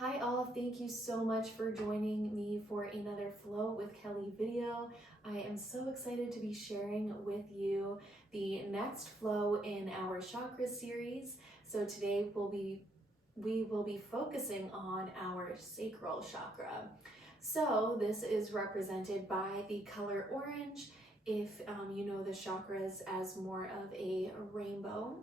Hi all, thank you so much for joining me for another Flow with Kellie video. I am so excited to be sharing with you the next flow in our chakra series. So today we will be focusing on our sacral chakra. So this is represented by the color orange, if you know the chakras as more of a rainbow.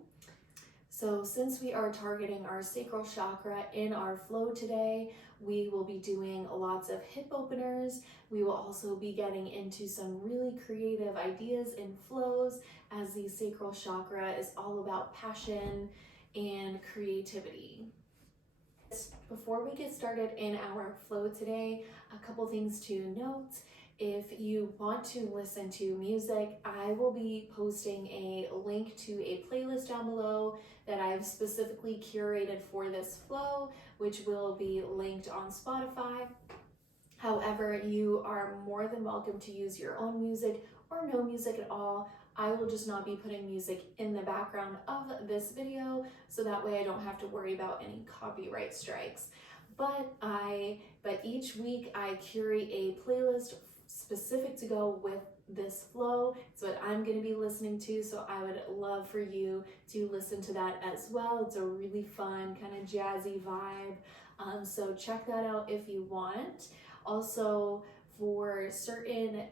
So since we are targeting our sacral chakra in our flow today, we will be doing lots of hip openers. We will also be getting into some really creative ideas and flows, as the sacral chakra is all about passion and creativity. Before we get started in our flow today, a couple things to note. If you want to listen to music, I will be posting a link to a playlist down below that I've specifically curated for this flow, which will be linked on Spotify. However, you are more than welcome to use your own music or no music at all. I will just not be putting music in the background of this video, so that way I don't have to worry about any copyright strikes. But each week I curate a playlist specific to go with this flow. It's what I'm going to be listening to, so I would love for you to listen to that as well. It's a really fun kind of jazzy vibe, so check that out if you want. Also, for certain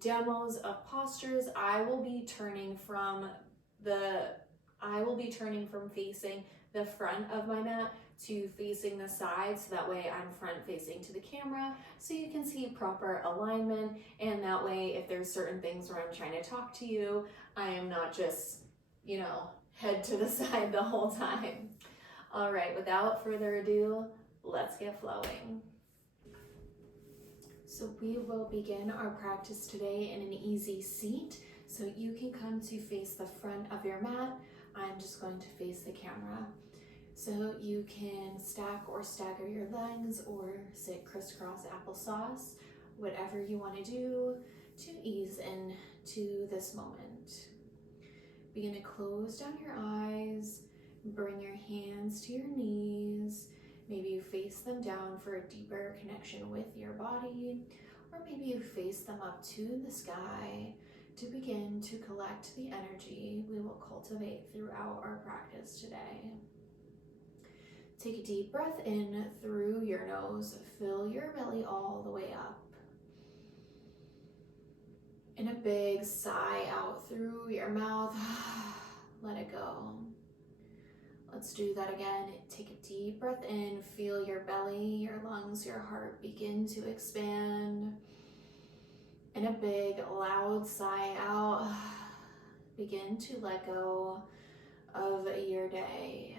demos of postures, I will be turning from facing the front of my mat to facing the side, so that way I'm front facing to the camera, so you can see proper alignment, and that way if there's certain things where I'm trying to talk to you, I am not just, head to the side the whole time. All right, without further ado, let's get flowing. So we will begin our practice today in an easy seat, so you can come to face the front of your mat. I'm just going to face the camera. So you can stack or stagger your legs or sit crisscross applesauce, whatever you want to do to ease into this moment. Begin to close down your eyes, bring your hands to your knees. Maybe you face them down for a deeper connection with your body, or maybe you face them up to the sky to begin to collect the energy we will cultivate throughout our practice today. Take a deep breath in through your nose. Fill your belly all the way up. And a big sigh out through your mouth. Let it go. Let's do that again. Take a deep breath in. Feel your belly, your lungs, your heart begin to expand. And a big loud sigh out. Begin to let go of your day.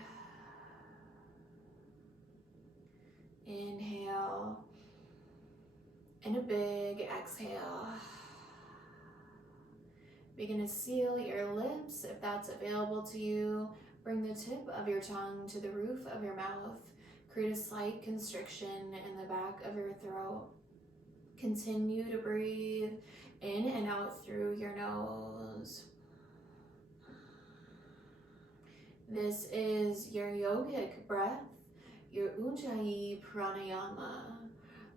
Inhale, and a big exhale. Begin to seal your lips if that's available to you. Bring the tip of your tongue to the roof of your mouth. Create a slight constriction in the back of your throat. Continue to breathe in and out through your nose. This is your yogic breath, your Ujjayi pranayama.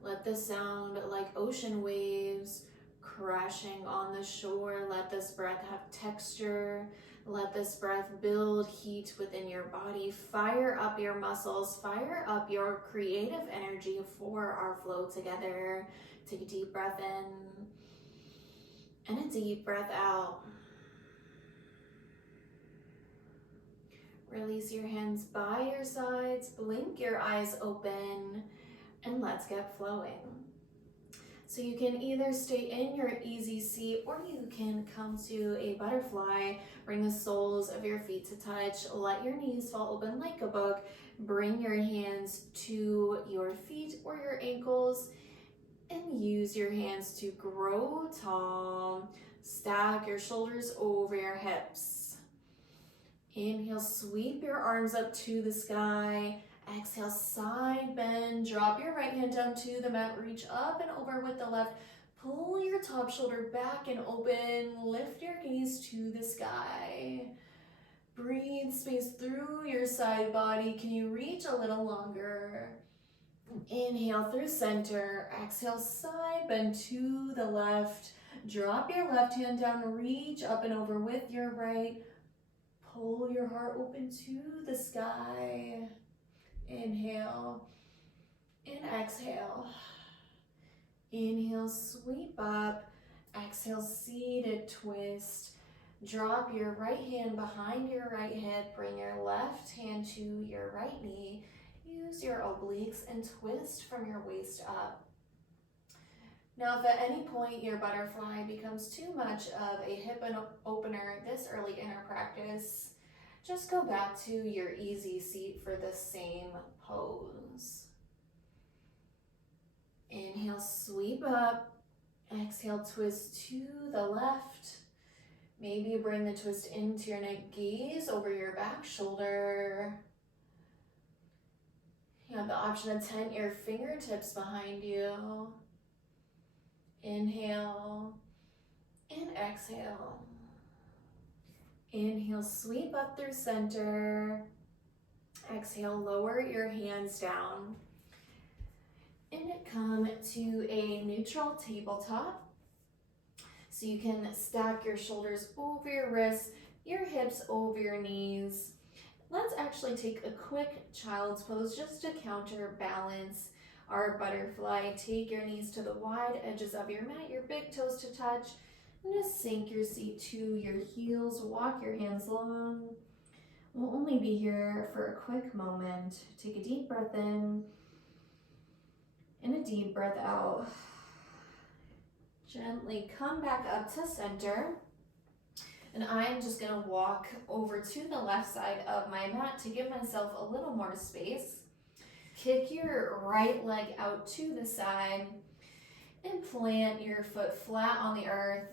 Let this sound like ocean waves crashing on the shore. Let this breath have texture. Let this breath build heat within your body. Fire up your muscles. Fire up your creative energy for our flow together. Take a deep breath in and a deep breath out. Release your hands by your sides. Blink your eyes open, and let's get flowing. So you can either stay in your easy seat, or you can come to a butterfly. Bring the soles of your feet to touch. Let your knees fall open like a book. Bring your hands to your feet or your ankles, and use your hands to grow tall. Stack your shoulders over your hips. Inhale, sweep your arms up to the sky. Exhale, side bend. Drop your right hand down to the mat. Reach up and over with the left. Pull your top shoulder back and open. Lift your gaze to the sky. Breathe space through your side body. Can you reach a little longer? Inhale through center. Exhale, side bend to the left. Drop your left hand down, reach up and over with your right. Pull your heart open to the sky. Inhale and exhale. Inhale, sweep up. Exhale, seated twist. Drop your right hand behind your right head. Bring your left hand to your right knee. Use your obliques and twist from your waist up. Now, if at any point your butterfly becomes too much of a hip opener this early in our practice, just go back to your easy seat for the same pose. Inhale, sweep up. Exhale, twist to the left. Maybe bring the twist into your neck, gaze over your back shoulder. You have the option to tent your fingertips behind you. Inhale and exhale. Inhale, sweep up through center. Exhale, lower your hands down. And come to a neutral tabletop. So you can stack your shoulders over your wrists, your hips over your knees. Let's actually take a quick child's pose just to counterbalance our butterfly. Take your knees to the wide edges of your mat, your big toes to touch, and just sink your seat to your heels. Walk your hands long. We'll only be here for a quick moment. Take a deep breath in and a deep breath out. Gently come back up to center. And I'm just gonna walk over to the left side of my mat to give myself a little more space. Kick your right leg out to the side and plant your foot flat on the earth,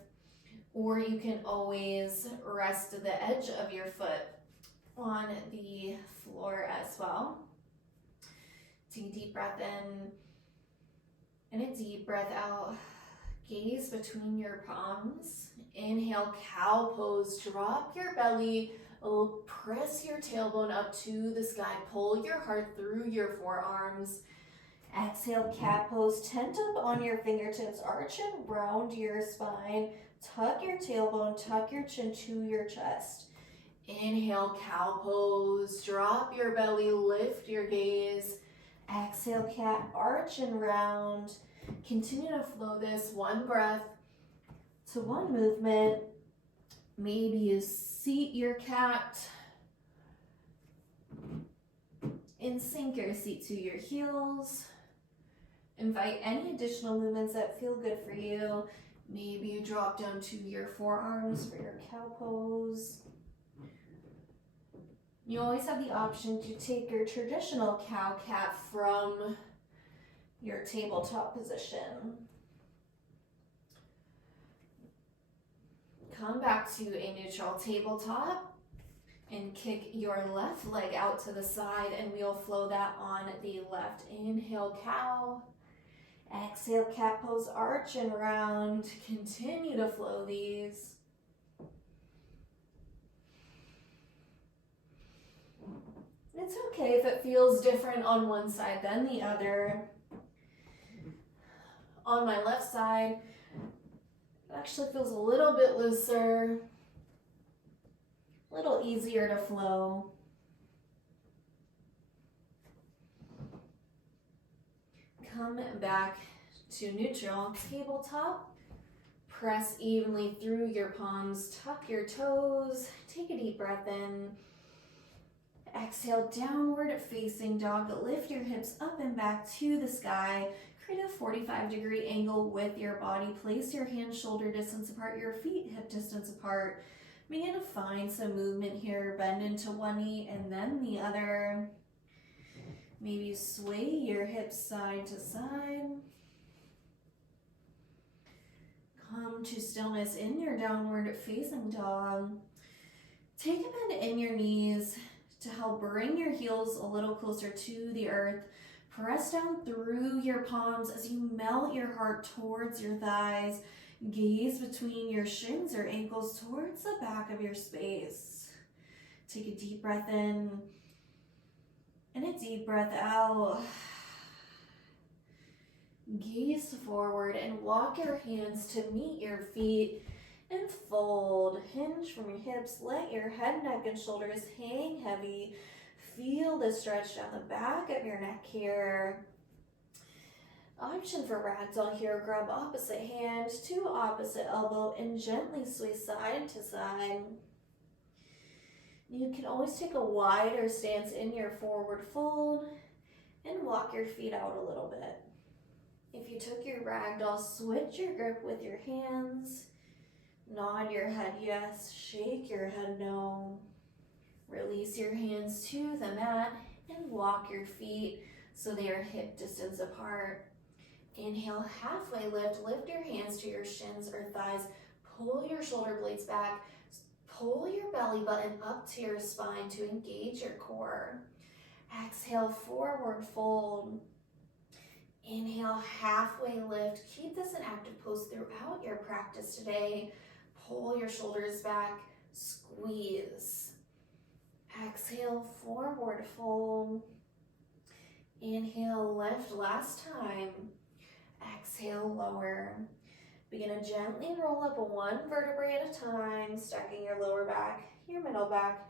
or you can always rest the edge of your foot on the floor as well. Take a deep breath in and a deep breath out. Gaze between your palms. Inhale, cow pose. Drop your belly. Press your tailbone up to the sky. Pull your heart through your forearms. Exhale, cat pose. Tent up on your fingertips. Arch and round your spine. Tuck your tailbone. Tuck your chin to your chest. Inhale, cow pose. Drop your belly. Lift your gaze. Exhale, cat. Arch and round. Continue to flow this one breath to one movement. Maybe you seat your cat and sink your seat to your heels. Invite any additional movements that feel good for you. Maybe you drop down to your forearms for your cow pose. You always have the option to take your traditional cow cat from your tabletop position. Come back to a neutral tabletop and kick your left leg out to the side, and we'll flow that on the left. Inhale, cow. Exhale, cat pose, arch and round. Continue to flow these. It's okay if it feels different on one side than the other. On my left side, it actually feels a little bit looser, a little easier to flow. Come back to neutral tabletop. Press evenly through your palms, tuck your toes, take a deep breath in. Exhale, downward facing dog. Lift your hips up and back to the sky. Create a 45-degree angle with your body. Place your hands shoulder distance apart, your feet hip distance apart. Begin to find some movement here. Bend into one knee and then the other. Maybe sway your hips side to side. Come to stillness in your downward facing dog. Take a bend in your knees to help bring your heels a little closer to the earth. Press down through your palms as you melt your heart towards your thighs. Gaze between your shins or ankles towards the back of your space. Take a deep breath in and a deep breath out. Gaze forward and walk your hands to meet your feet and fold. Hinge from your hips. Let your head, neck, and shoulders hang heavy. Feel the stretch down the back of your neck here. Option for ragdoll here. Grab opposite hand to opposite elbow and gently sway side to side. You can always take a wider stance in your forward fold and walk your feet out a little bit. If you took your ragdoll, switch your grip with your hands. Nod your head yes, shake your head no. Release your hands to the mat and walk your feet so they are hip distance apart. Inhale, halfway lift. Lift your hands to your shins or thighs. Pull your shoulder blades back. Pull your belly button up to your spine to engage your core. Exhale, forward fold. Inhale, halfway lift. Keep this an active pose throughout your practice today. Pull your shoulders back, squeeze. Exhale, forward fold. Inhale, lift, last time. Exhale, lower. Begin to gently roll up one vertebrae at a time, stacking your lower back, your middle back,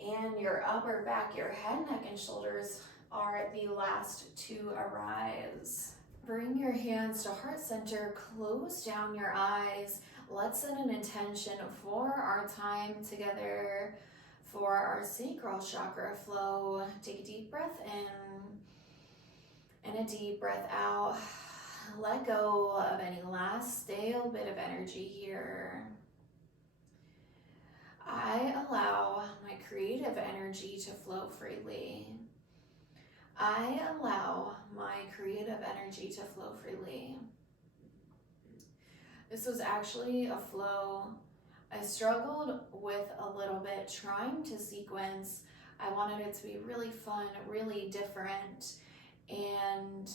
and your upper back. Your head, neck, and shoulders are the last to arise. Bring your hands to heart center, close down your eyes. Let's set an intention for our time together, for our sacral chakra flow. Take a deep breath in and a deep breath out. Let go of any last stale bit of energy here. I allow my creative energy to flow freely. I allow my creative energy to flow freely. This was actually a flow I struggled with a little bit trying to sequence. I wanted it to be really fun, really different, and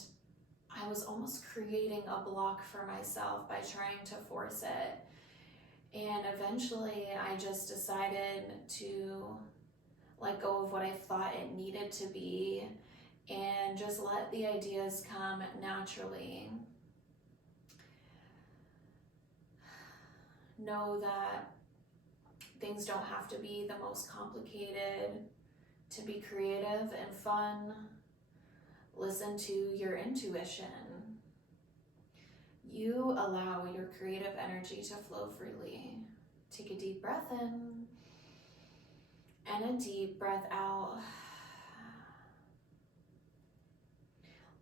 I was almost creating a block for myself by trying to force it. And eventually I just decided to let go of what I thought it needed to be and just let the ideas come naturally. Know that things don't have to be the most complicated to be creative and fun. Listen to your intuition. You allow your creative energy to flow freely. Take a deep breath in and a deep breath out.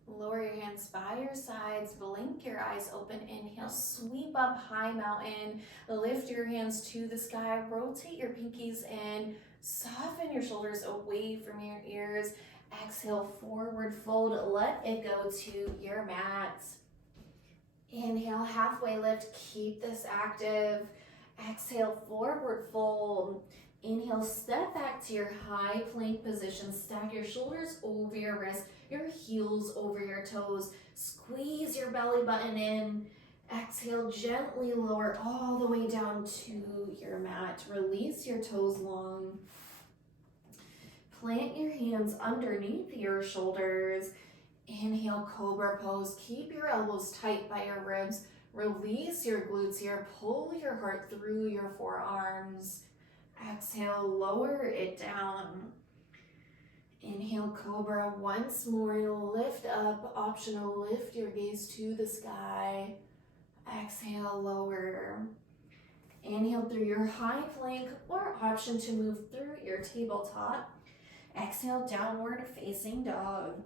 Lower your hands by your sides, blink your eyes open, inhale, sweep up high mountain, lift your hands to the sky, rotate your pinkies in, soften your shoulders away from your ears. Exhale, forward fold, let it go to your mat. Inhale, halfway lift, keep this active. Exhale, forward fold. Inhale, step back to your high plank position. Stack your shoulders over your wrists, your heels over your toes. Squeeze your belly button in. Exhale, gently lower all the way down to your mat. Release your toes long. Plant your hands underneath your shoulders. Inhale, cobra pose. Keep your elbows tight by your ribs. Release your glutes here. Pull your heart through your forearms. Exhale, lower it down. Inhale, cobra once more. Lift up. Optional, lift your gaze to the sky. Exhale, lower. Inhale through your high plank or option to move through your tabletop. Exhale, downward facing dog.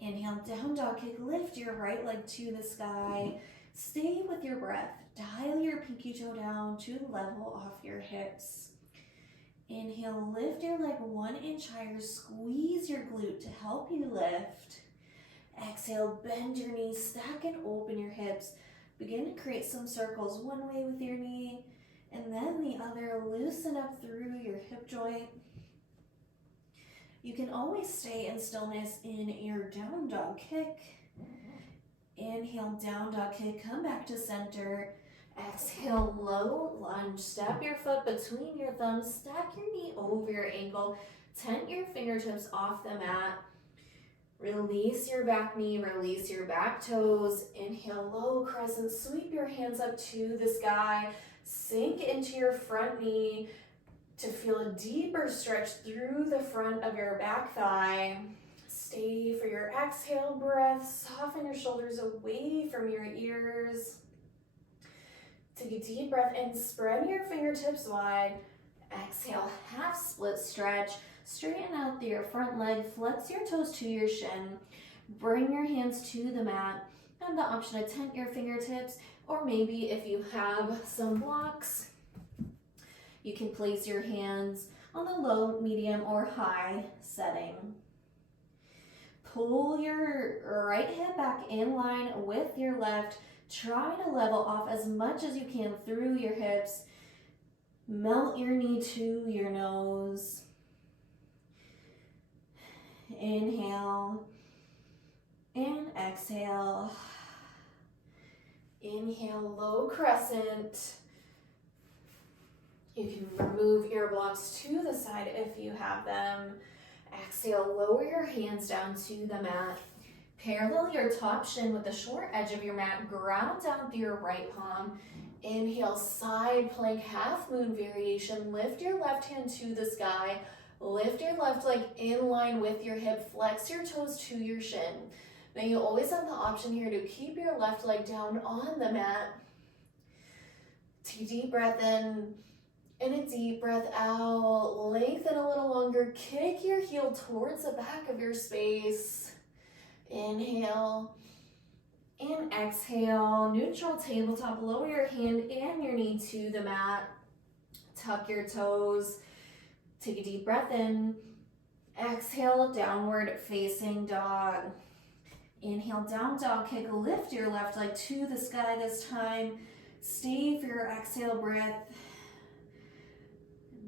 Inhale, down dog kick. Lift your right leg to the sky. Stay with your breath. Dial your pinky toe down to level off your hips. Inhale, lift your leg 1 inch higher. Squeeze your glute to help you lift. Exhale, bend your knees, stack and open your hips. Begin to create some circles one way with your knee and then the other. Loosen up through your hip joint. You can always stay in stillness in your down dog kick. Inhale, down dog kick, come back to center. Exhale, low lunge. Step your foot between your thumbs. Stack your knee over your ankle. Tent your fingertips off the mat. Release your back knee, release your back toes. Inhale, low crescent, sweep your hands up to the sky. Sink into your front knee to feel a deeper stretch through the front of your back thigh. Stay for your exhale breath. Soften your shoulders away from your ears. Take a deep breath and spread your fingertips wide. Exhale, half split stretch. Straighten out your front leg, flex your toes to your shin. Bring your hands to the mat. Have the option to tent your fingertips, or maybe if you have some blocks, you can place your hands on the low, medium, or high setting. Pull your right hip back in line with your left. Try to level off as much as you can through your hips. Melt your knee to your nose. Inhale and exhale. Inhale, low crescent. You can remove ear blocks to the side if you have them. Exhale, lower your hands down to the mat. Parallel your top shin with the short edge of your mat. Ground down through your right palm. Inhale, side plank, half moon variation. Lift your left hand to the sky. Lift your left leg in line with your hip. Flex your toes to your shin. Now you always have the option here to keep your left leg down on the mat. Take a deep breath in and a deep breath out. Lengthen a little longer. Kick your heel towards the back of your space. Inhale and exhale. Neutral tabletop. Lower your hand and your knee to the mat. Tuck your toes. Take a deep breath in. Exhale, downward facing dog. Inhale, down dog kick. Lift your left leg to the sky this time. Stay for your exhale breath.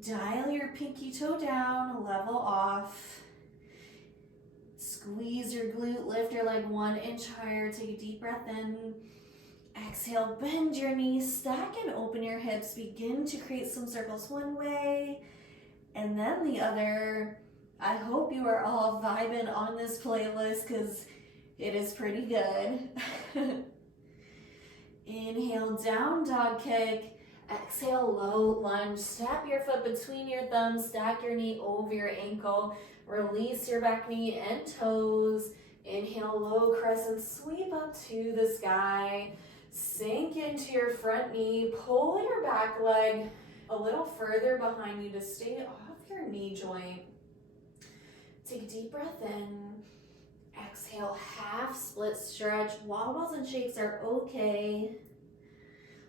Dial your pinky toe down, level off. Squeeze your glute, lift your leg 1 inch higher. Take a deep breath in. Exhale, bend your knees, stack and open your hips. Begin to create some circles one way and then the other. I hope you are all vibing on this playlist because it is pretty good. Inhale, down dog kick. Exhale, low lunge. Step your foot between your thumbs. Stack your knee over your ankle. Release your back knee and toes. Inhale, low crescent. Sweep up to the sky. Sink into your front knee. Pull your back leg a little further behind you to stay off your knee joint. Take a deep breath in. Exhale, half split stretch. Wobbles and shakes are okay.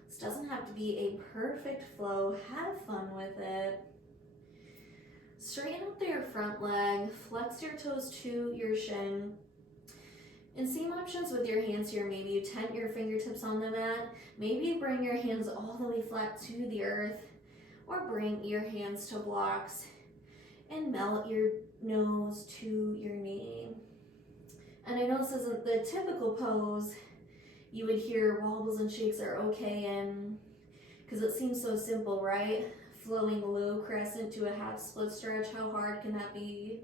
This doesn't have to be a perfect flow. Have fun with it. Straighten out through your front leg. Flex your toes to your shin. And same options with your hands here. Maybe you tent your fingertips on the mat. Maybe you bring your hands all the way flat to the earth. Or bring your hands to blocks and melt your nose to your knee. And I know this isn't the typical pose you would hear wobbles and shakes are okay in, because it seems so simple, right? Flowing low crescent to a half split stretch, how hard can that be?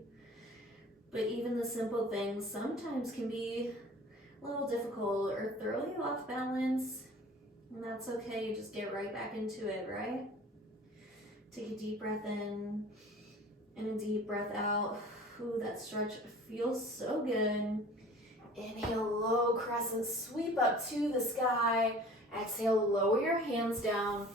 But even the simple things sometimes can be a little difficult or throw you off balance, and that's okay. You just get right back into it, right? Take a deep breath in and a deep breath out. Ooh, that stretch feels so good. Inhale, low crescent, sweep up to the sky. Exhale, lower your hands down.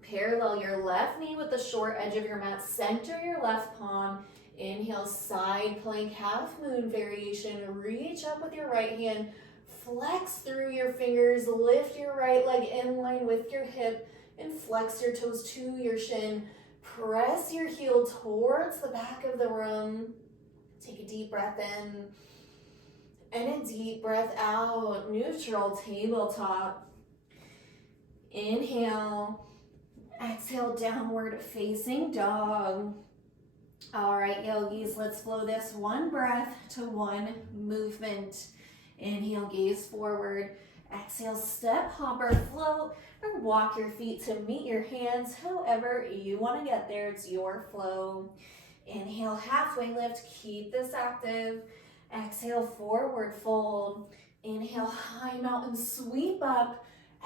Parallel your left knee with the short edge of your mat. Center your left palm. Inhale, side plank, half moon variation. Reach up with your right hand. Flex through your fingers. Lift your right leg in line with your hip and flex your toes to your shin. Press your heel towards the back of the room. Take a deep breath in and a deep breath out. Neutral tabletop. Inhale. Exhale, downward facing dog. All right, yogis, let's flow this one breath to one movement. Inhale, gaze forward. Exhale, step, hopper, float, or walk your feet to meet your hands. However you want to get there, it's your flow. Inhale, halfway lift. Keep this active. Exhale, forward fold. Inhale, high mountain sweep up.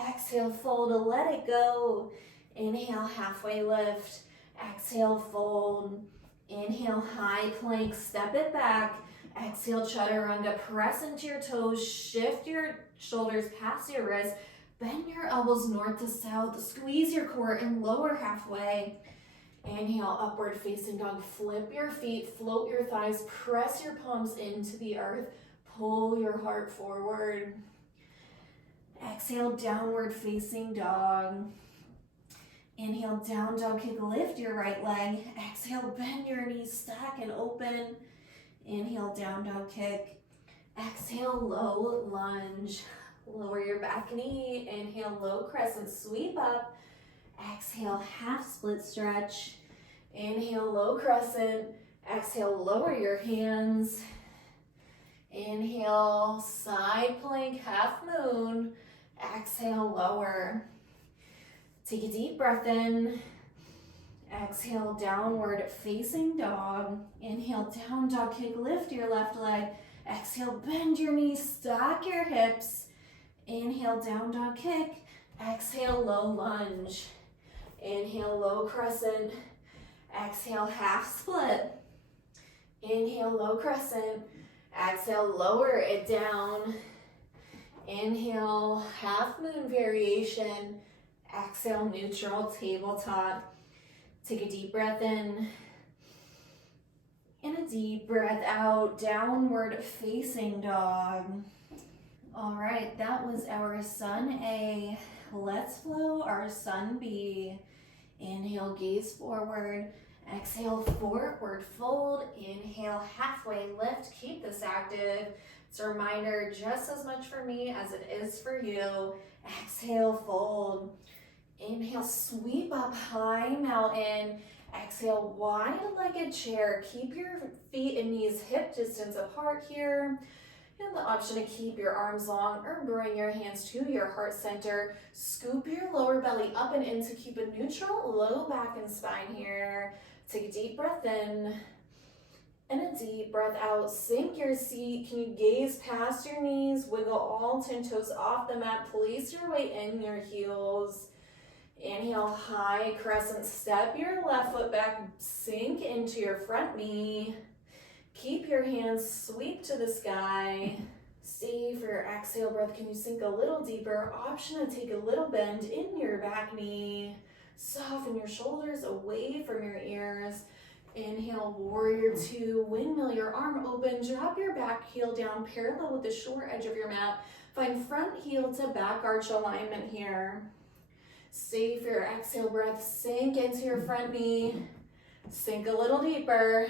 Exhale, fold, let it go. Inhale, halfway lift. Exhale, fold. Inhale, high plank, step it back. Exhale, chaturanga, press into your toes, shift your shoulders past your wrists, bend your elbows north to south, squeeze your core and lower halfway. Inhale, upward facing dog, flip your feet, float your thighs, press your palms into the earth, pull your heart forward. Exhale, downward facing dog. Inhale, down dog kick, lift your right leg. Exhale, bend your knees, stack and open. Inhale, down dog kick. Exhale, low lunge. Lower your back knee. Inhale, low crescent, sweep up. Exhale, half split stretch. Inhale, low crescent. Exhale, lower your hands. Inhale, side plank, half moon. Exhale, lower. Take a deep breath in. Exhale, downward facing dog. Inhale, down dog kick, lift your left leg. Exhale, bend your knees, stack your hips. Inhale, down dog kick. Exhale, low lunge. Inhale, low crescent. Exhale, half split. Inhale, low crescent. Exhale, lower it down. Inhale, half moon variation. Exhale, neutral tabletop. Take a deep breath in. And a deep breath out, downward facing dog. All right, that was our Sun A. Let's flow our Sun B. Inhale, gaze forward. Exhale, forward fold. Inhale, halfway lift. Keep this active. It's a reminder just as much for me as it is for you. Exhale, fold. Inhale, sweep up, high mountain. Exhale, wide-legged chair. Keep your feet and knees hip distance apart here. You have the option to keep your arms long or bring your hands to your heart center. Scoop your lower belly up and in to keep a neutral low back and spine here. Take a deep breath in and a deep breath out. Sink your seat. Can you gaze past your knees? Wiggle all 10 toes off the mat. Place your weight in your heels. Inhale, high crescent. Step your left foot back. Sink into your front knee. Keep your hands sweep to the sky. Stay for your exhale breath. Can you sink a little deeper? Option to take a little bend in your back knee. Soften your shoulders away from your ears. Inhale, warrior two. Windmill your arm open. Drop your back heel down parallel with the short edge of your mat. Find front heel to back arch alignment here. Stay for your exhale breath. Sink into your front knee. Sink a little deeper.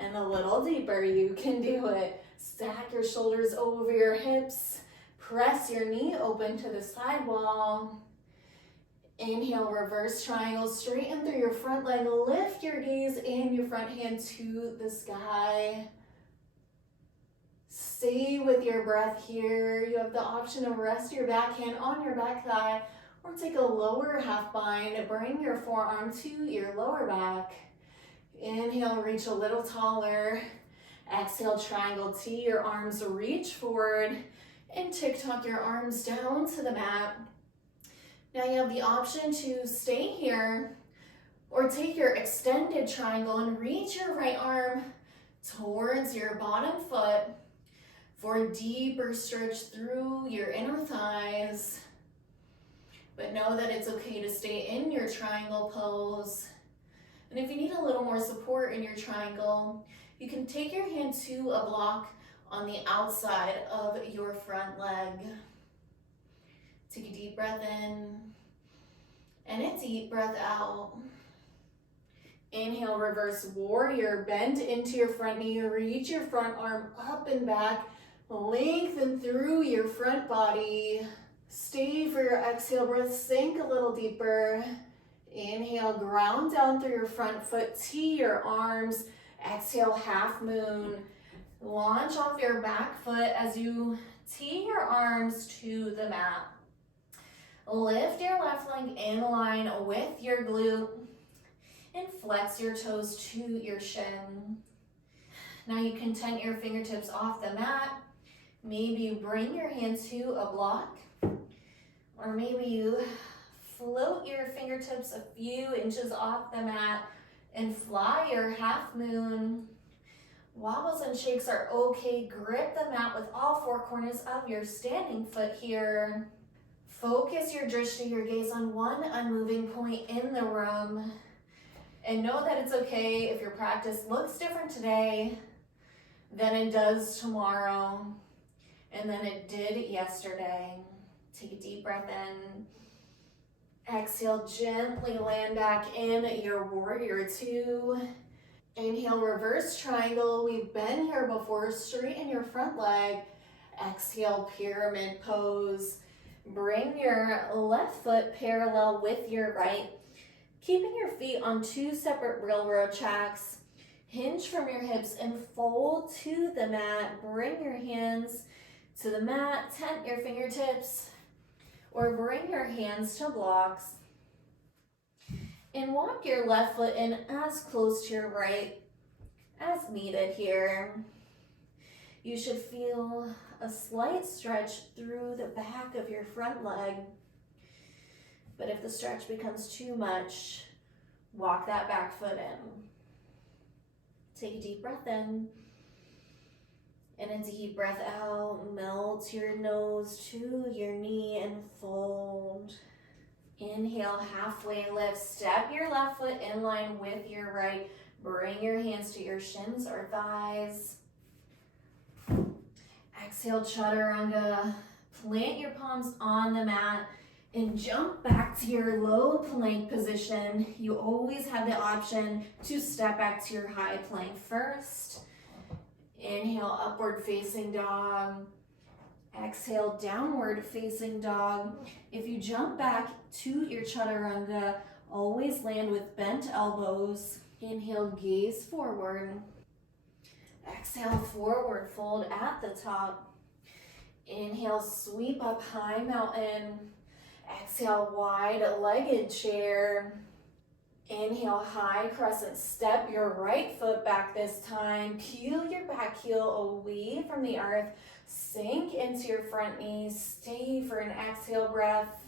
And a little deeper, you can do it. Stack your shoulders over your hips. Press your knee open to the side wall. Inhale, reverse triangle, straighten through your front leg. Lift your gaze and your front hand to the sky. Stay with your breath here. You have the option to rest your back hand on your back thigh or take a lower half bind. Bring your forearm to your lower back. Inhale, reach a little taller. Exhale, triangle T, your arms reach forward. And tick-tock your arms down to the mat. Now you have the option to stay here or take your extended triangle and reach your right arm towards your bottom foot for a deeper stretch through your inner thighs. But know that it's okay to stay in your triangle pose. And if you need a little more support in your triangle, you can take your hand to a block on the outside of your front leg. Take a deep breath in and a deep breath out. Inhale, reverse warrior. Bend into your front knee. Reach your front arm up and back. Lengthen through your front body. Stay for your exhale breath. Sink a little deeper. Inhale, ground down through your front foot, tee your arms. Exhale, half moon. Launch off your back foot as you tee your arms to the mat. Lift your left leg in line with your glute and flex your toes to your shin. Now you can tent your fingertips off the mat. Maybe you bring your hands to a block, or maybe you float your fingertips a few inches off the mat and fly your half moon. Wobbles and shakes are okay. Grip the mat with all four corners of your standing foot here. Focus your drishti, your gaze, on one unmoving point in the room. And know that it's okay if your practice looks different today than it does tomorrow and than it did yesterday. Take a deep breath in. Exhale, gently land back in your warrior two. Inhale, reverse triangle. We've been here before. Straighten your front leg. Exhale, pyramid pose. Bring your left foot parallel with your right, keeping your feet on two separate railroad tracks. Hinge from your hips and fold to the mat. Bring your hands to the mat, tent your fingertips, or bring your hands to blocks. And walk your left foot in as close to your right as needed here. You should feel a slight stretch through the back of your front leg. But if the stretch becomes too much, walk that back foot in. Take a deep breath in. And a deep breath out. Melt your nose to your knee and fold. Inhale, halfway lift. Step your left foot in line with your right. Bring your hands to your shins or thighs. Exhale, chaturanga. Plant your palms on the mat and jump back to your low plank position. You always have the option to step back to your high plank first. Inhale, upward facing dog. Exhale, downward facing dog. If you jump back to your chaturanga, always land with bent elbows. Inhale, gaze forward. Exhale, forward fold at the top. Inhale, sweep up high mountain. Exhale, wide-legged chair. Inhale, high crescent. Step your right foot back this time. Peel your back heel away from the earth. Sink into your front knees. Stay for an exhale breath.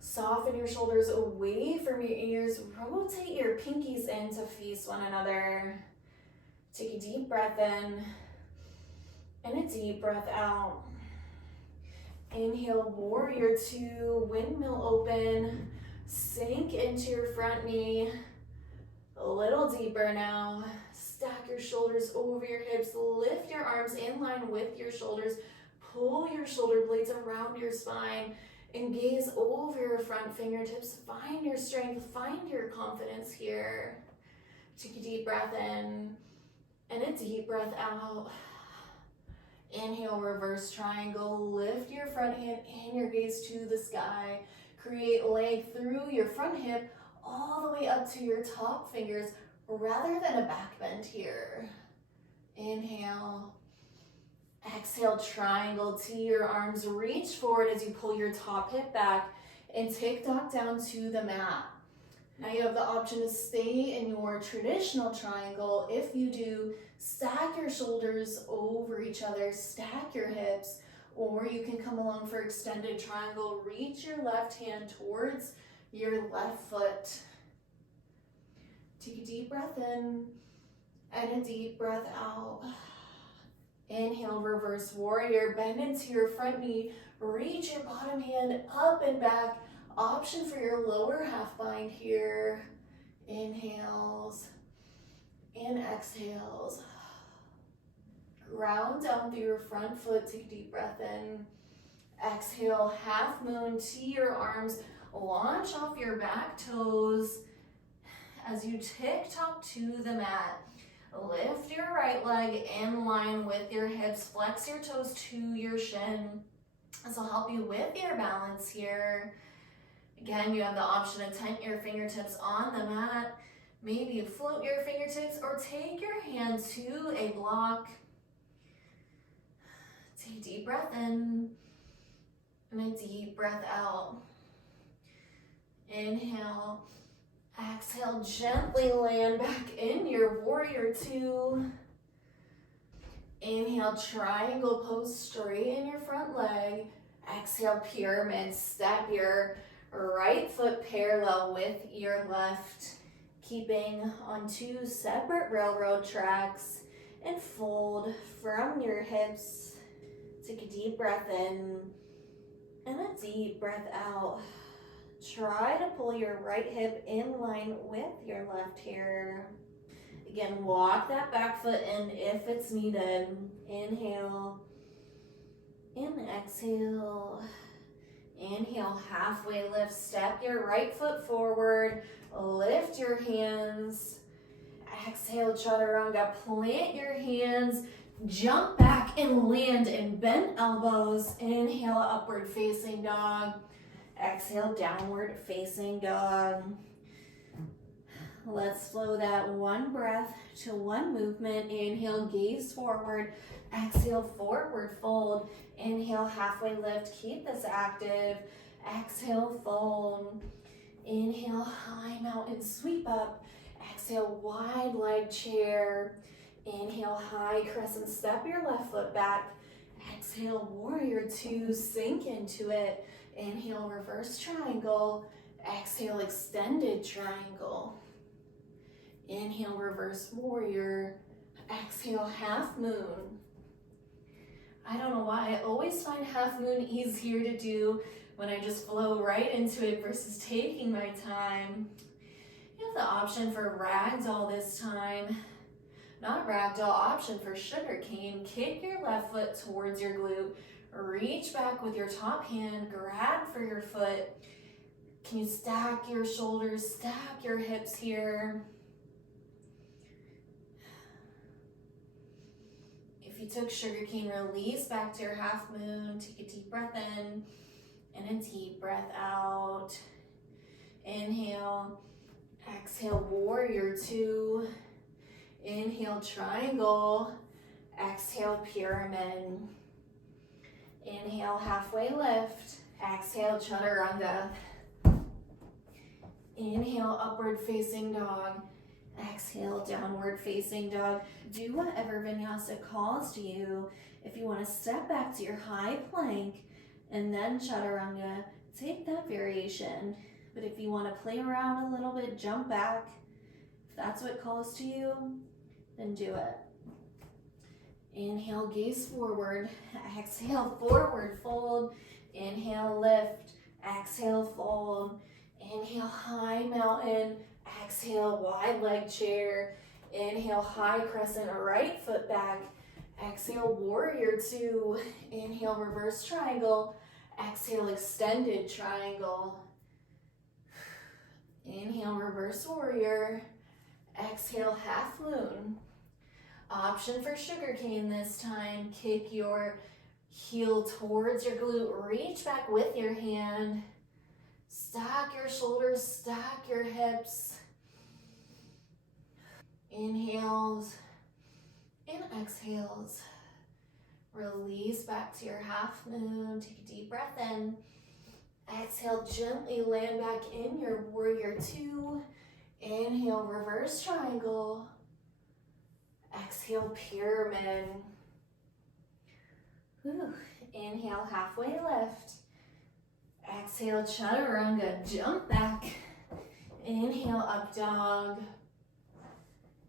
Soften your shoulders away from your ears. Rotate your pinkies in to face one another. Take a deep breath in and a deep breath out. Inhale, warrior two, windmill open. Sink into your front knee. A little deeper now. Stack your shoulders over your hips. Lift your arms in line with your shoulders. Pull your shoulder blades around your spine and gaze over your front fingertips. Find your strength, find your confidence here. Take a deep breath in and a deep breath out. Inhale, reverse triangle. Lift your front hand and your gaze to the sky. Create leg through your front hip all the way up to your top fingers rather than a back bend here. Inhale. Exhale, triangle T. Your arms reach forward as you pull your top hip back and tick-tock down to the mat. Now you have the option to stay in your traditional triangle. If you do, stack your shoulders over each other, stack your hips, or you can come along for extended triangle. Reach your left hand towards your left foot. Take a deep breath in and a deep breath out. Inhale, reverse warrior. Bend into your front knee. Reach your bottom hand up and back. Option for your lower half bind here. Inhales and exhales. Ground down through your front foot. Take a deep breath in. Exhale, half moon to your arms. Launch off your back toes as you tick-tock to the mat. Lift your right leg in line with your hips. Flex your toes to your shin. This will help you with your balance here. Again, you have the option to tent your fingertips on the mat. Maybe you float your fingertips or take your hand to a block. Take a deep breath in and a deep breath out. Inhale. Exhale, gently land back in your warrior two. Inhale, triangle pose, straighten your front leg. Exhale, pyramid, step your right foot parallel with your left, keeping on 2 separate railroad tracks, and fold from your hips. Take a deep breath in and a deep breath out. Try to pull your right hip in line with your left here. Again, walk that back foot in if it's needed. Inhale and exhale. Inhale, halfway lift. Step your right foot forward. Lift your hands. Exhale, chaturanga. Plant your hands. Jump back and land in bent elbows. Inhale, upward facing dog. Exhale, downward facing dog. Let's flow that one breath to one movement. Inhale, gaze forward. Exhale, forward fold. Inhale, halfway lift. Keep this active. Exhale, fold. Inhale, high mountain sweep up. Exhale, wide leg chair. Inhale, high crescent, step your left foot back. Exhale, warrior 2, sink into it. Inhale, reverse triangle. Exhale, extended triangle. Inhale, reverse warrior. Exhale, half moon. I don't know why, I always find half moon easier to do when I just flow right into it versus taking my time. You have the option for ragdoll this time. Not ragdoll, option for sugar cane. Kick your left foot towards your glute. Reach back with your top hand, grab for your foot. Can you stack your shoulders, stack your hips here? If you took sugar cane, release back to your half moon. Take a deep breath in and a deep breath out. Inhale, exhale, warrior 2. Inhale, triangle. Exhale, pyramid. Inhale, halfway lift. Exhale, chaturanga. Inhale, upward facing dog. Exhale, downward facing dog. Do whatever Vinyasa calls to you. If you want to step back to your high plank and then chaturanga, take that variation. But if you want to play around a little bit, jump back. If that's what calls to you, then do it. Inhale, gaze forward. Exhale, forward fold. Inhale, lift. Exhale, fold. Inhale, high mountain. Exhale, wide leg chair. Inhale, high crescent, right foot back. Exhale, warrior 2. Inhale, reverse triangle. Exhale, extended triangle. Inhale, reverse warrior. Exhale, half moon. Option for sugar cane this time. Kick your heel towards your glute. Reach back with your hand. Stack your shoulders, stack your hips. Inhales and exhales. Release back to your half moon. Take a deep breath in. Exhale, gently land back in your warrior 2. Inhale, reverse triangle. Exhale, pyramid. Whew. Inhale, halfway lift. Exhale, chaturanga, jump back. Inhale, up dog.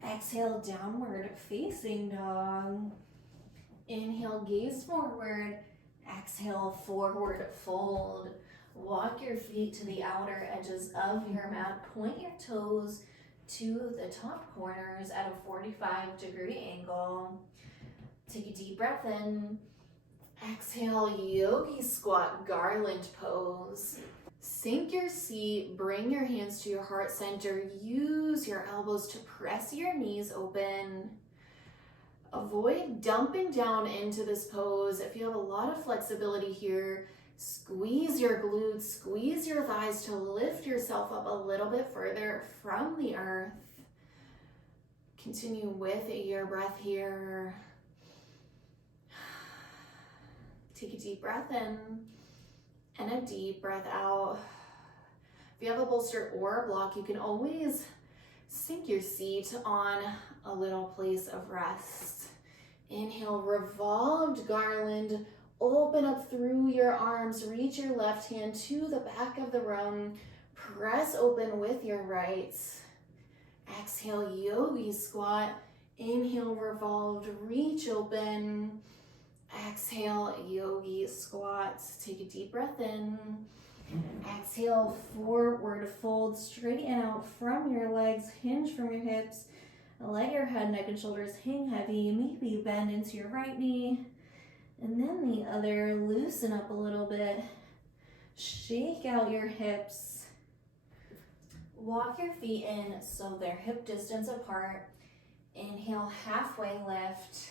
Exhale, downward facing dog. Inhale, gaze forward. Exhale, forward fold. Walk your feet to the outer edges of your mat. Point your toes to the top corners at a 45-degree angle. Take a deep breath in. Exhale, yogi squat, garland pose. Sink your seat, bring your hands to your heart center. Use your elbows to press your knees open. Avoid dumping down into this pose. If you have a lot of flexibility here, squeeze your glutes, squeeze your thighs to lift yourself up a little bit further from the earth. Continue with your breath here. Take a deep breath in and a deep breath out. If you have a bolster or a block, you can always sink your seat on a little place of rest. Inhale, revolved garland. Open up through your arms. Reach your left hand to the back of the room. Press open with your right. Exhale, yogi squat. Inhale, revolved. Reach open. Exhale, yogi squat. Take a deep breath in. Exhale, forward fold. Straighten out from your legs. Hinge from your hips. Let your head, neck, and shoulders hang heavy. Maybe bend into your right knee. And then the other, loosen up a little bit. Shake out your hips. Walk your feet in so they're hip distance apart. Inhale, halfway lift.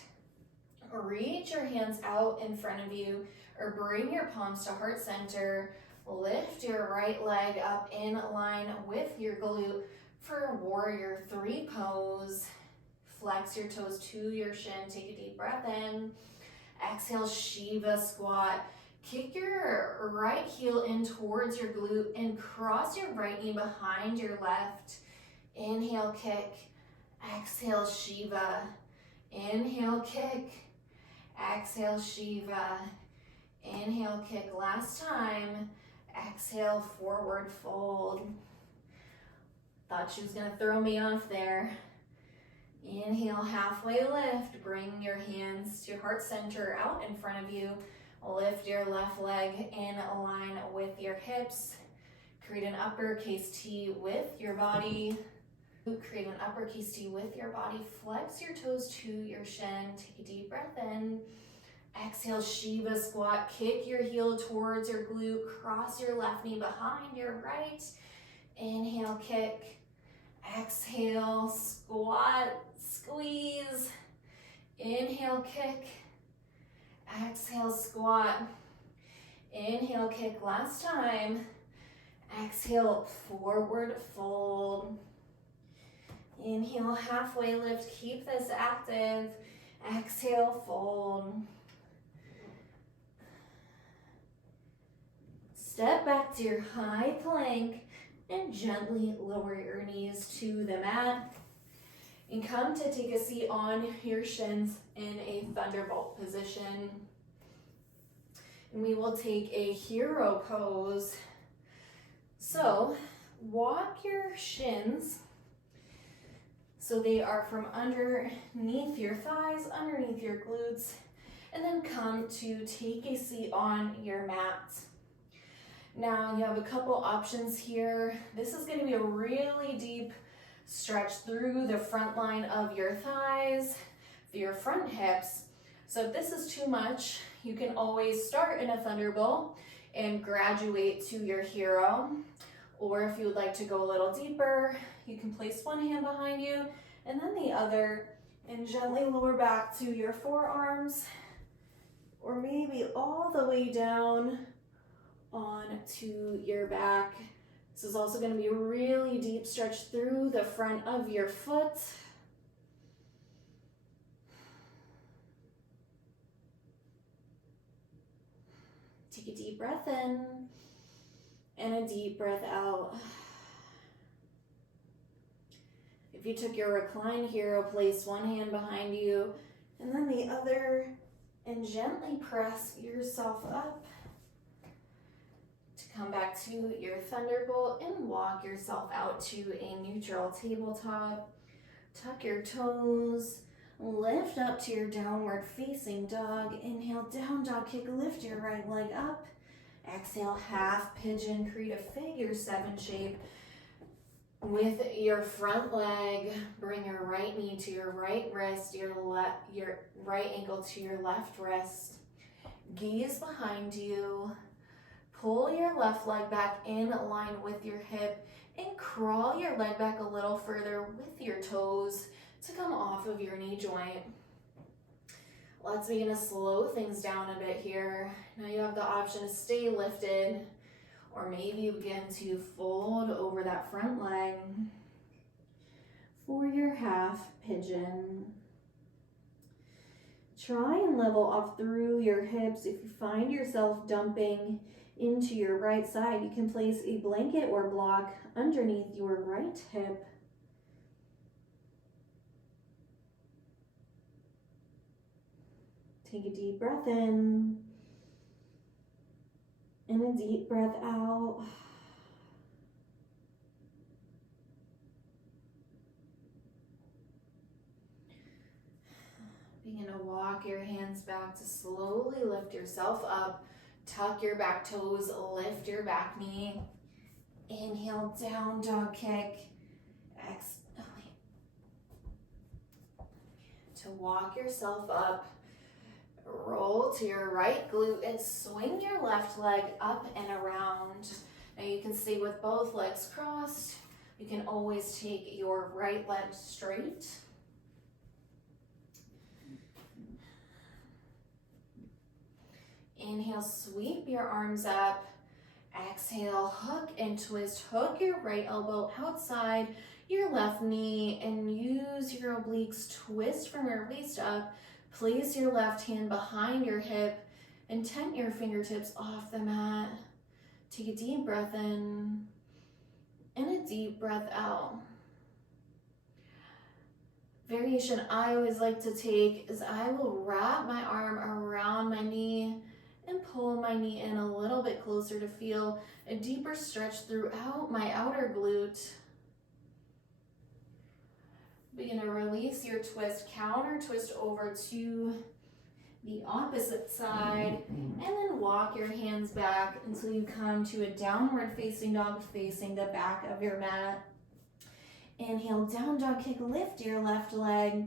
Reach your hands out in front of you or bring your palms to heart center. Lift your right leg up in line with your glute for warrior 3 pose. Flex your toes to your shin. Take a deep breath in. Exhale, Shiva squat. Kick your right heel in towards your glute and cross your right knee behind your left. Inhale, kick. Exhale, Shiva. Inhale, kick. Exhale, Shiva. Inhale, kick. Last time. Exhale, forward fold. Thought she was gonna throw me off there. Inhale, halfway lift. Bring your hands to heart center out in front of you. Lift your left leg in line with your hips. Create an uppercase T with your body. Create an uppercase T with your body. Flex your toes to your shin. Take a deep breath in. Exhale, Shiva squat. Kick your heel towards your glute. Cross your left knee behind your right. Inhale, kick. Exhale, squat, squeeze. Inhale, kick. Exhale, squat. Inhale, kick. Last time. Exhale, forward fold. Inhale, halfway lift. Keep this active. Exhale, fold. Step back to your high plank and gently lower your knees to the mat. And come to take a seat on your shins in a thunderbolt position. And we will take a hero pose. So walk your shins so they are from underneath your thighs, underneath your glutes, and then come to take a seat on your mat. Now you have a couple options here. This is going to be a really deep stretch through the front line of your thighs, through your front hips. So if this is too much, you can always start in a thunderbolt and graduate to your hero. Or if you would like to go a little deeper, you can place one hand behind you and then the other and gently lower back to your forearms, or maybe all the way down onto your back. This is also going to be a really deep stretch through the front of your foot. Take a deep breath in and a deep breath out. If you took your recline hero, place one hand behind you and then the other, and gently press yourself up to come back to your thunderbolt and walk yourself out to a neutral tabletop. Tuck your toes, lift up to your downward facing dog. Inhale, down dog kick, lift your right leg up. Exhale, half pigeon, create a figure 7 shape. With your front leg, bring your right knee to your right wrist, your right ankle to your left wrist. Gaze behind you. Pull your left leg back in line with your hip and crawl your leg back a little further with your toes to come off of your knee joint. Let's begin to slow things down a bit here. Now you have the option to stay lifted, or maybe you begin to fold over that front leg for your half pigeon. Try and level off through your hips. If you find yourself dumping into your right side, you can place a blanket or block underneath your right hip. Take a deep breath in and a deep breath out. Begin to walk your hands back to slowly lift yourself up. Tuck your back toes, lift your back knee. Inhale, down dog kick. To walk yourself up, roll to your right glute and swing your left leg up and around. Now you can stay with both legs crossed. You can always take your right leg straight. Inhale, sweep your arms up. Exhale, hook and twist. Hook your right elbow outside your left knee and use your obliques. Twist from your waist up. Place your left hand behind your hip and tent your fingertips off the mat. Take a deep breath in and a deep breath out. Variation I always like to take is I will wrap my arm around my knee and pull my knee in a little bit closer to feel a deeper stretch throughout my outer glute. Begin to release your twist, counter twist over to the opposite side, and then walk your hands back until you come to a downward facing dog facing the back of your mat. Inhale, down dog kick, lift your left leg.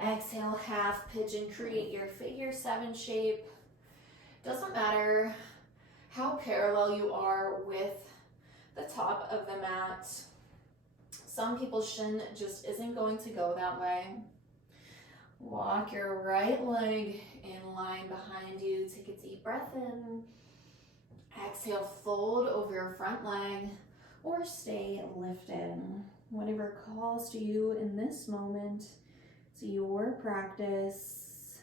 Exhale, half pigeon, create your figure 7 shape. Doesn't matter how parallel you are with the top of the mat. Some people's shin just isn't going to go that way. Walk your right leg in line behind you. Take a deep breath in. Exhale, fold over your front leg or stay lifted. Whatever calls to you in this moment, it's your practice.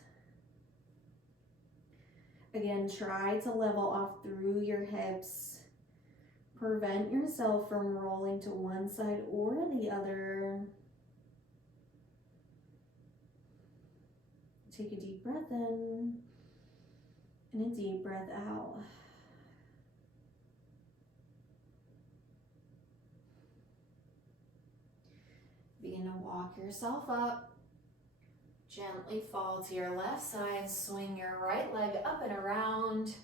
Again, try to level off through your hips. Prevent yourself from rolling to one side or the other. Take a deep breath in and a deep breath out. Begin to walk yourself up. Gently fall to your left side, swing your right leg up and around.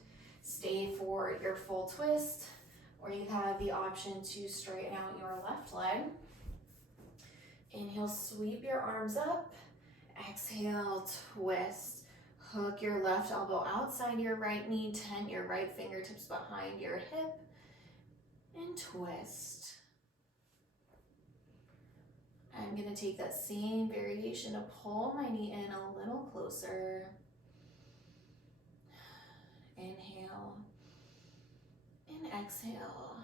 Stay for your full twist, or you have the option to straighten out your left leg. Inhale, sweep your arms up. Exhale, twist. Hook your left elbow outside your right knee, tent your right fingertips behind your hip, and twist. I'm going to take that same variation to pull my knee in a little closer. Inhale and exhale.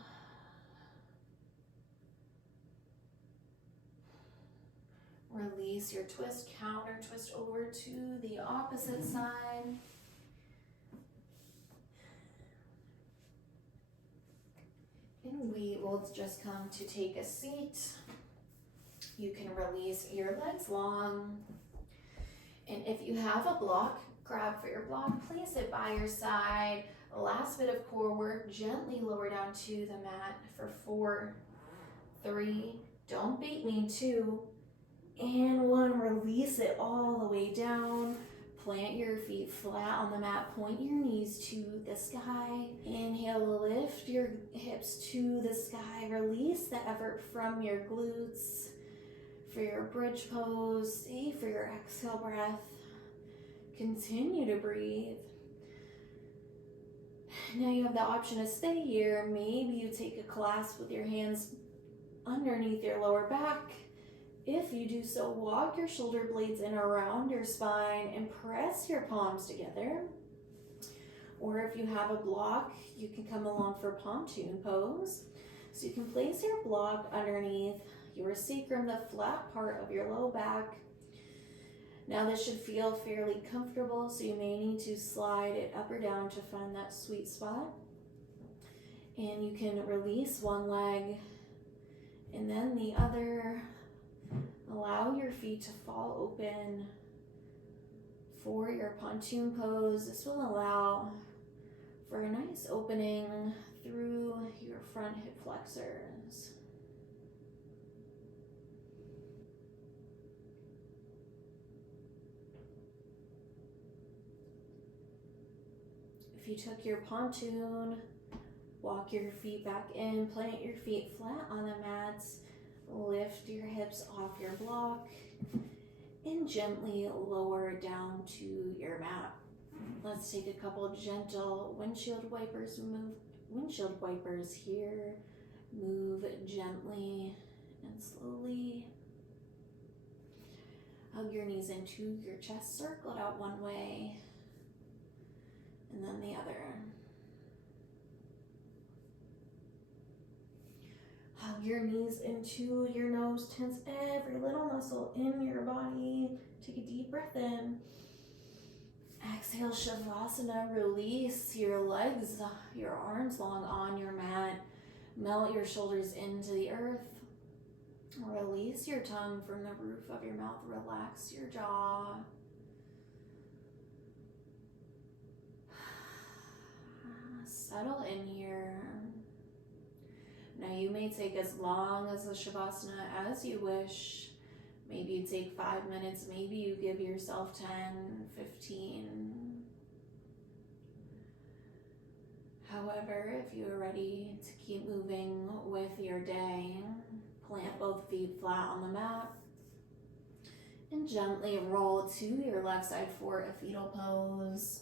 Release your twist, counter twist over to the opposite side. And we will just come to take a seat. You can release your legs long. And if you have a block, grab for your block, place it by your side. Last bit of core work, gently lower down to the mat for 4, 3, don't beat me, 2, and 1. Release it all the way down. Plant your feet flat on the mat, point your knees to the sky. Inhale, lift your hips to the sky. Release the effort from your glutes. For your bridge pose, stay for your exhale breath. Continue to breathe. Now you have the option to stay here. Maybe you take a clasp with your hands underneath your lower back. If you do so, walk your shoulder blades in around your spine and press your palms together. Or if you have a block, you can come along for pontoon pose. So you can place your block underneath your sacrum, the flat part of your low back. Now this should feel fairly comfortable, so you may need to slide it up or down to find that sweet spot. And you can release one leg and then the other. Allow your feet to fall open. For your pontoon pose, this will allow for a nice opening through your front hip flexors. If you took your pontoon, walk your feet back in, plant your feet flat on the mats, lift your hips off your block, and gently lower down to your mat. Let's take a couple gentle windshield wipers here. Move gently and slowly. Hug your knees into your chest, circle it out one way and then the other. Hug your knees into your nose, tense every little muscle in your body. Take a deep breath in. Exhale, Shavasana, release your legs, your arms long on your mat. Melt your shoulders into the earth. Release your tongue from the roof of your mouth. Relax your jaw. Settle in here. Now you may take as long as the Shavasana as you wish. Maybe you take 5 minutes, maybe you give yourself 10, 15. However, if you are ready to keep moving with your day, plant both feet flat on the mat and gently roll to your left side for a fetal pose.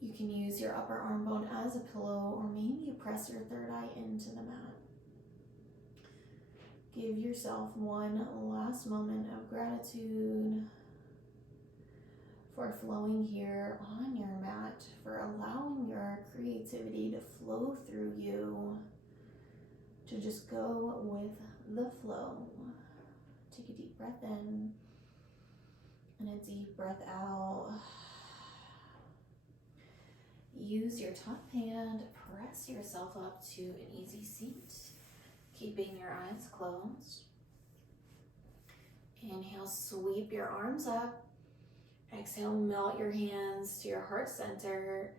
You can use your upper arm bone as a pillow, or maybe you press your third eye into the mat. Give yourself one last moment of gratitude for flowing here on your mat, for allowing your creativity to flow through you, to just go with the flow. Take a deep breath in and a deep breath out. Use your top hand, press yourself up to an easy seat, keeping your eyes closed. Inhale, sweep your arms up. Exhale, melt your hands to your heart center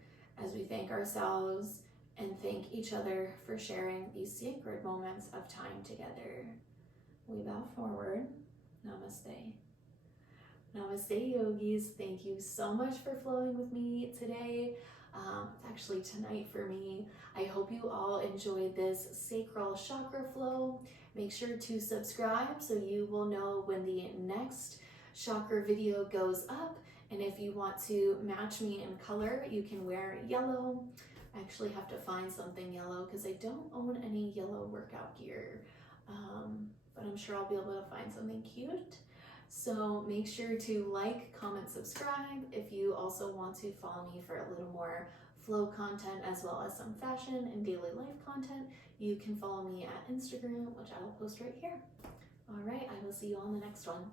as we thank ourselves and thank each other for sharing these sacred moments of time together. We bow forward. Namaste. Namaste, yogis. Thank you so much for flowing with me today. It's actually tonight for me. I hope you all enjoyed this sacral chakra flow. Make sure to subscribe so you will know when the next chakra video goes up. And if you want to match me in color, you can wear yellow. I actually have to find something yellow because I don't own any yellow workout gear. But I'm sure I'll be able to find something cute. So make sure to like, comment, subscribe. If you also want to follow me for a little more flow content as well as some fashion and daily life content, you can follow me at Instagram, which I will post right here. All right, I will see you on the next one.